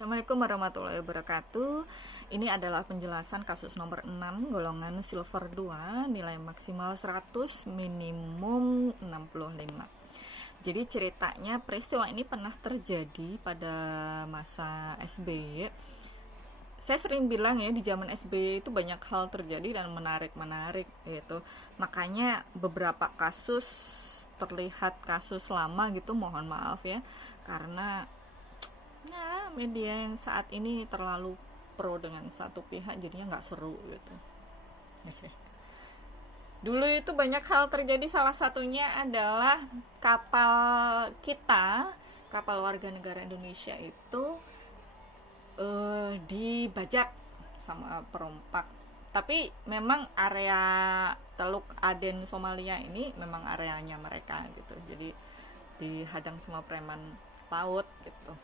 Assalamualaikum warahmatullahi wabarakatuh. Ini adalah penjelasan kasus nomor 6 golongan silver 2, nilai maksimal 100, minimum 65. Jadi ceritanya peristiwa ini pernah terjadi pada masa SBY. Saya sering bilang ya, di zaman SBY itu banyak hal terjadi dan menarik-menarik gitu. Makanya beberapa kasus terlihat kasus lama gitu, mohon maaf ya, karena media yang saat ini terlalu pro dengan satu pihak, jadinya nggak seru gitu. Dulu itu banyak hal terjadi, salah satunya adalah kapal kita, kapal warga negara Indonesia itu dibajak sama perompak. Tapi memang area Teluk Aden Somalia ini memang areanya mereka gitu, jadi dihadang sama preman laut gitu.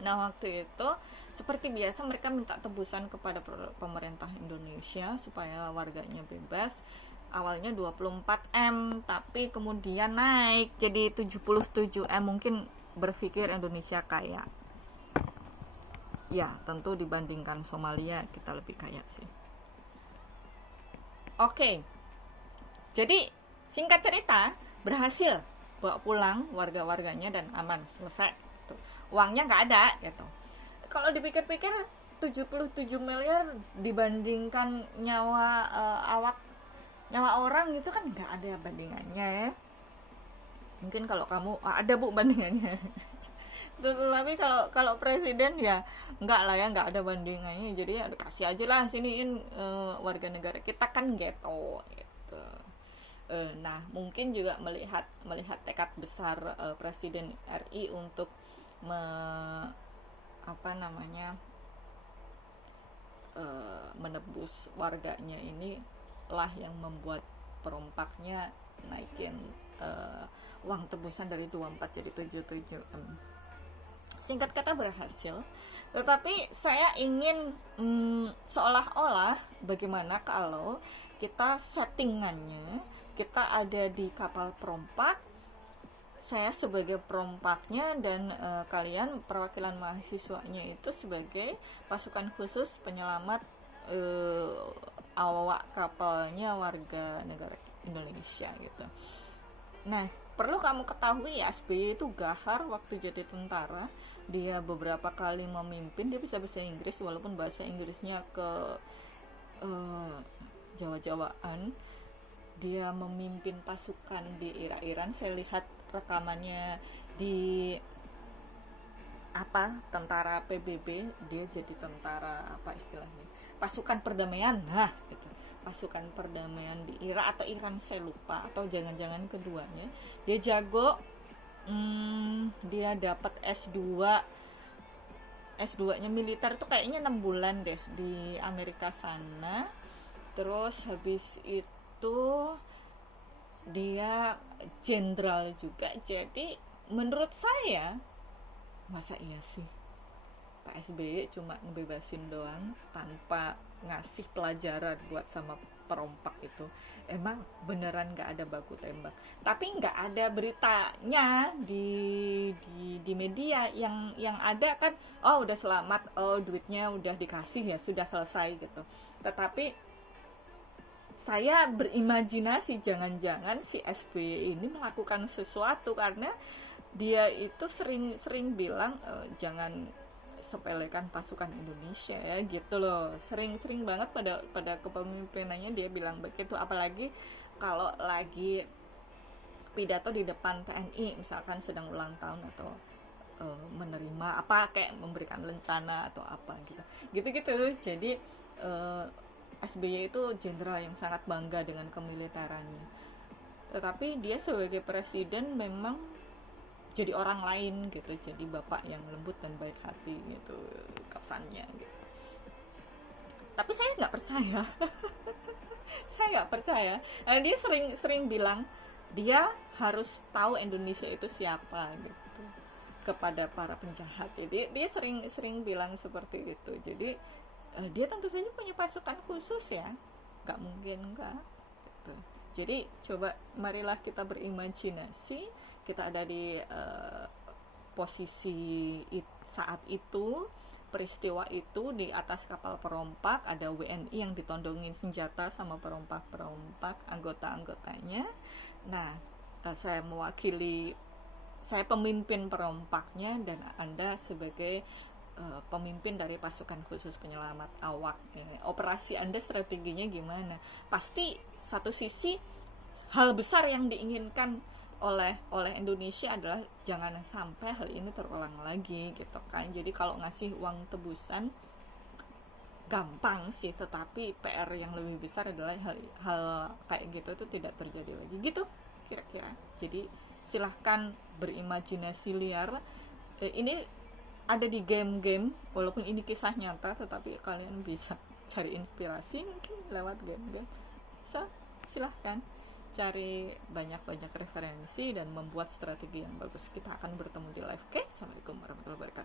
Nah, waktu itu seperti biasa mereka minta tebusan kepada pemerintah Indonesia supaya warganya bebas. Awalnya 24M, tapi kemudian naik jadi 77M. Mungkin berpikir Indonesia kaya. Ya, tentu dibandingkan Somalia kita lebih kaya sih. Oke. Jadi, singkat cerita, berhasil bawa pulang warga-warganya dan aman, selesai. Uangnya nggak ada gitu. Kalau dipikir-pikir 77 miliar dibandingkan nyawa nyawa orang gitu kan nggak ada bandingannya ya. Mungkin kalau kamu ada bu bandingannya. Tapi kalau presiden ya nggak lah ya, nggak ada bandingannya. Jadi ya kasih aja lah, siniin warga negara kita kan gitu. Nah, mungkin juga melihat tekad besar Presiden RI untuk menebus warganya, ini lah yang membuat perompaknya naikin uang tebusan dari 24 jadi 77M. Singkat kata berhasil. Tetapi saya ingin seolah-olah bagaimana kalau kita settingannya, kita ada di kapal perompak, saya sebagai perompaknya dan kalian perwakilan mahasiswanya itu sebagai pasukan khusus penyelamat awak kapalnya warga negara Indonesia gitu. Nah, perlu kamu ketahui ya, SBY itu gahar waktu jadi tentara. Dia beberapa kali memimpin, dia bisa bahasa Inggris walaupun bahasa Inggrisnya ke Jawa-Jawaan. Dia memimpin pasukan di Iran. Saya lihat rekamannya di tentara PBB, dia jadi tentara istilahnya, pasukan perdamaian, gitu. Pasukan perdamaian di Irak atau Iran, saya lupa, atau jangan-jangan keduanya. Dia jago. Dia dapat S2-nya militer tuh kayaknya 6 bulan deh di Amerika sana. Terus habis itu dia jenderal juga. Jadi menurut saya, masa iya sih Pak SBY cuma ngebebasin doang tanpa ngasih pelajaran buat sama perompak itu? Emang beneran gak ada baku tembak? Tapi gak ada beritanya di media. Yang ada kan, oh udah selamat, oh duitnya udah dikasih ya, sudah selesai gitu. Tetapi saya berimajinasi jangan-jangan si SBY ini melakukan sesuatu, karena dia itu sering bilang jangan sepelekan pasukan Indonesia ya gitu loh. Sering banget pada kepemimpinannya dia bilang begitu, apalagi kalau lagi pidato di depan TNI, misalkan sedang ulang tahun atau menerima kayak memberikan lencana atau apa gitu. Jadi SBY itu jenderal yang sangat bangga dengan kemiliterannya. Tetapi dia sebagai presiden memang jadi orang lain gitu, jadi bapak yang lembut dan baik hati gitu kesannya gitu. Tapi saya nggak percaya. Saya nggak percaya. Dia sering bilang dia harus tahu Indonesia itu siapa gitu kepada para penjahat. Jadi dia sering bilang seperti itu. Jadi dia tentu saja punya pasukan khusus ya, nggak mungkin enggak gitu. Jadi coba marilah kita berimajinasi, kita ada di posisi saat itu, peristiwa itu di atas kapal perompak ada WNI yang ditondongin senjata sama perompak-perompak anggota-anggotanya. Nah, saya pemimpin perompaknya dan Anda sebagai pemimpin dari pasukan khusus penyelamat awak. Operasi Anda strateginya gimana? Pasti satu sisi hal besar yang diinginkan oleh Indonesia adalah jangan sampai hal ini terulang lagi gitu kan. Jadi kalau ngasih uang tebusan gampang sih, tetapi PR yang lebih besar adalah hal kayak gitu itu tidak terjadi lagi gitu kira-kira. Jadi silahkan berimajinasi liar. Ini ada di game-game, walaupun ini kisah nyata, tetapi kalian bisa cari inspirasi mungkin lewat game-game. Silahkan cari banyak-banyak referensi dan membuat strategi yang bagus. Kita akan bertemu di live. Oke, assalamualaikum warahmatullahi wabarakatuh.